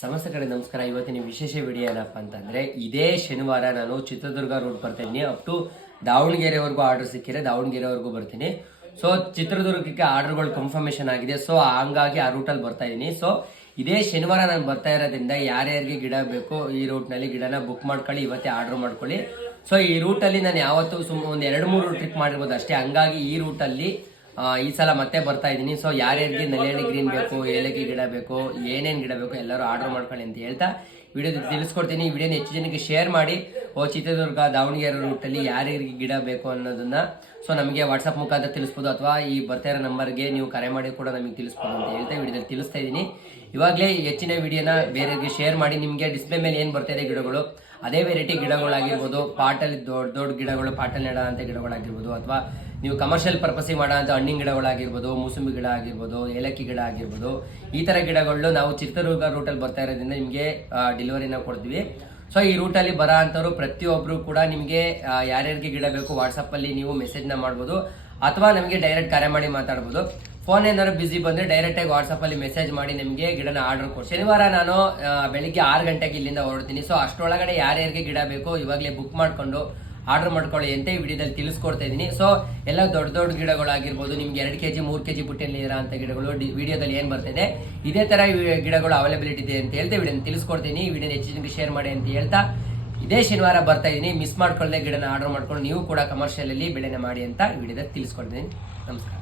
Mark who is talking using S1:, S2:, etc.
S1: ಸಮಸ್ತ ಕಡೆ ನಮಸ್ಕಾರ. ಇವತ್ತಿನ ವಿಶೇಷ ವಿಡಿಯೋ ಏನಪ್ಪ ಅಂತಂದ್ರೆ, ಇದೇ ಶನಿವಾರ ನಾನು ಚಿತ್ರದುರ್ಗ ರೋಡ್ ಬರ್ತೀನಿ. ಅಪ್ ಟು ದಾವಣಗೆರೆವರೆಗೂ ಆರ್ಡರ್ ಸಿಕ್ಕಿದ್ರೆ ದಾವಣಗೆರೆವರೆಗೂ ಬರ್ತೀನಿ. ಸೊ ಚಿತ್ರದುರ್ಗಕ್ಕೆ ಆರ್ಡರ್ಗಳು ಕನ್ಫರ್ಮೇಶನ್ ಆಗಿದೆ. ಸೊ ಹಂಗಾಗಿ ಆ ರೂಟಲ್ಲಿ ಬರ್ತಾ ಇದೀನಿ ಸೊ ಇದೇ ಶನಿವಾರ ನಾನು ಬರ್ತಾ ಇರೋದ್ರಿಂದ ಯಾರ್ಯಾರಿಗೆ ಗಿಡ ಬೇಕು, ಈ ರೂಟ್ನಲ್ಲಿ ಗಿಡನ ಬುಕ್ ಮಾಡ್ಕೊಳ್ಳಿ, ಇವತ್ತೇ ಆರ್ಡರ್ ಮಾಡ್ಕೊಳ್ಳಿ. ಸೊ ಈ ರೂಟಲ್ಲಿ ನಾನು ಯಾವತ್ತೂ ಸುಮ್ ಒಂದು ಎರಡು ಮೂರು ಟ್ರಿಪ್ ಮಾಡಿರ್ಬೋದು ಅಷ್ಟೇ. ಹಂಗಾಗಿ ಈ ರೂಟಲ್ಲಿ ಈ ಸಲ ಮತ್ತೆ ಬರ್ತಾ ಇದ್ದೀನಿ. ಸೊ ಯಾರ್ಯಾರಿಗೆ ನೆಲೆಯಲ್ಲಿ ಗ್ರೀನ್ ಬೇಕು, ಏಲಕ್ಕಿ ಗಿಡ ಬೇಕು, ಏನೇನು ಗಿಡ ಬೇಕು ಎಲ್ಲರೂ ಆರ್ಡರ್ ಮಾಡ್ಕೊಳ್ಳಿ ಅಂತ ಹೇಳ್ತಾ ವಿಡಿಯೋ ತಿಳಿಸ್ಕೊಡ್ತೀನಿ. ಈ ವಿಡಿಯೋನ ಹೆಚ್ಚು ಜನಕ್ಕೆ ಶೇರ್ ಮಾಡಿ. ಓ, ಚಿತ್ರದುರ್ಗ, ದಾವಣಗೆರೆ ರೂಟಲ್ಲಿ ಯಾರ್ಯಾರಿಗೆ ಗಿಡ ಬೇಕು ಅನ್ನೋದನ್ನ. ಸೊ ನಮಗೆ ವಾಟ್ಸಪ್ ಮುಖಾಂತರ ತಿಳಿಸ್ಬೋದು ಅಥವಾ ಈ ಬರ್ತಾ ಇರೋ ನಂಬರ್ಗೆ ನೀವು ಕರೆ ಮಾಡಿ ಕೂಡ ನಮಗೆ ತಿಳಿಸ್ಬೋದು ಅಂತ ಹೇಳ್ತಾ ವಿಡಿಯೋದಲ್ಲಿ ತಿಳಿಸ್ತಾ ಇದ್ದೀನಿ. ಇವಾಗಲೇ ಹೆಚ್ಚಿನ ವಿಡಿಯೋನ ಬೇರೆಯವರಿಗೆ ಶೇರ್ ಮಾಡಿ. ನಿಮಗೆ ಡಿಸ್ಪ್ಲೇ ಮೇಲೆ ಏನು ಬರ್ತಾ ಇದೆ ಗಿಡಗಳು? ಅದೇ ವೆರೈಟಿ ಗಿಡಗಳಾಗಿರ್ಬೋದು, ಪಾಟಲ್ಲಿ ದೊಡ್ಡ ದೊಡ್ಡ ಗಿಡಗಳು ಪಾಟಲ್ಲಿ ನೆಡ ಅಂತ ಗಿಡಗಳಾಗಿರ್ಬೋದು ಅಥವಾ ನೀವು ಕಮರ್ಷಿಯಲ್ ಪರ್ಪಸಿಗೆ ಮಾಡೋ ಅಂತ ಹಣ್ಣಿನ ಗಿಡಗಳಾಗಿರ್ಬೋದು, ಮೂಸಂಬಿ ಗಿಡ ಆಗಿರ್ಬೋದು, ಏಲಕ್ಕಿ ಗಿಡ ಆಗಿರ್ಬೋದು, ಈ ಥರ ಗಿಡಗಳು ನಾವು ಚಿತ್ರದುರ್ಗ ರೂಟಲ್ಲಿ ಬರ್ತಾ ಇರೋದ್ರಿಂದ ನಿಮಗೆ ಡೆಲಿವರಿನ ಕೊಡ್ತೀವಿ. ಸೊ ಈ ರೂಟಲ್ಲಿ ಬರೋ ಅಂಥವ್ರು ಪ್ರತಿಯೊಬ್ಬರು ಕೂಡ ನಿಮಗೆ ಯಾರ್ಯಾರಿಗೆ ಗಿಡ ಬೇಕು ವಾಟ್ಸಪ್ಪಲ್ಲಿ ನೀವು ಮೆಸೇಜ್ನ ಮಾಡ್ಬೋದು, ಅಥವಾ ನಮಗೆ ಡೈರೆಕ್ಟ್ ಕರೆ ಮಾಡಿ ಮಾತಾಡ್ಬೋದು. ಫೋನ್ ಏನಾದ್ರು ಬಿಸಿ ಬಂದರೆ ಡೈರೆಕ್ಟಾಗಿ ವಾಟ್ಸಪ್ಪಲ್ಲಿ ಮೆಸೇಜ್ ಮಾಡಿ ನಿಮಗೆ ಗಿಡನ ಆರ್ಡರ್ ಕೊಡಿ ಶನಿವಾರ ನಾನು ಬೆಳಿಗ್ಗೆ ಆರು ಗಂಟೆಗೆ ಇಲ್ಲಿಂದ ಹೊರಡ್ತೀನಿ. ಸೊ ಅಷ್ಟರೊಳಗಡೆ ಯಾರ್ಯಾರಿಗೆ ಗಿಡ ಬೇಕು, ಇವಾಗಲೇ ಬುಕ್ ಮಾಡ್ಕೊಂಡು ಆರ್ಡರ್ ಮಾಡ್ಕೊಳ್ಳಿ ಅಂತ ಈ ವಿಡಿಯೋದಲ್ಲಿ ತಿಳಿಸ್ಕೊಡ್ತಾ ಇದ್ದೀನಿ. ಸೊ ಎಲ್ಲ ದೊಡ್ಡ ದೊಡ್ಡ ಗಿಡಗಳಾಗಿರ್ಬೋದು, ನಿಮ್ಗೆ ಎರಡು ಕೆ ಜಿ ಮೂರು ಕೆಜಿ ಬುಟ್ಟಿಯಲ್ಲಿ ಇರೋ ಅಂತ ಗಿಡಗಳು ವಿಡಿಯೋದಲ್ಲಿ ಏನು ಬರ್ತಿದೆ ಇದೇ ತರ ಗಿಡಗಳು ಅವೈಲೇಬಿಲಿಟಿ ಇದೆ ಅಂತ ಹೇಳ್ತಾ ವಿಡಿಯೋ ತಿಳಿಸ್ಕೊಡ್ತೀನಿ. ಈ ವಿಡಿಯೋ ಹೆಚ್ಚು ಜನಕ್ಕೆ ಶೇರ್ ಮಾಡಿ ಅಂತ ಹೇಳ್ತಾ ಇದೇ ಶನಿವಾರ ಬರ್ತಾ ಇದ್ದೀನಿ. ಮಿಸ್ ಮಾಡ್ಕೊಳ್ಳದೆ ಗಿಡನ ಆರ್ಡರ್ ಮಾಡ್ಕೊಂಡು ನೀವು ಕೂಡ ಕಮರ್ಷಿಯಲ್ ಅಲ್ಲಿ ಬೆಳೆನ ಮಾಡಿ ಅಂತ ವಿಡಿಯೋದಲ್ಲಿ ತಿಳಿಸ್ಕೊಡ್ತೀನಿ. ನಮಸ್ಕಾರ.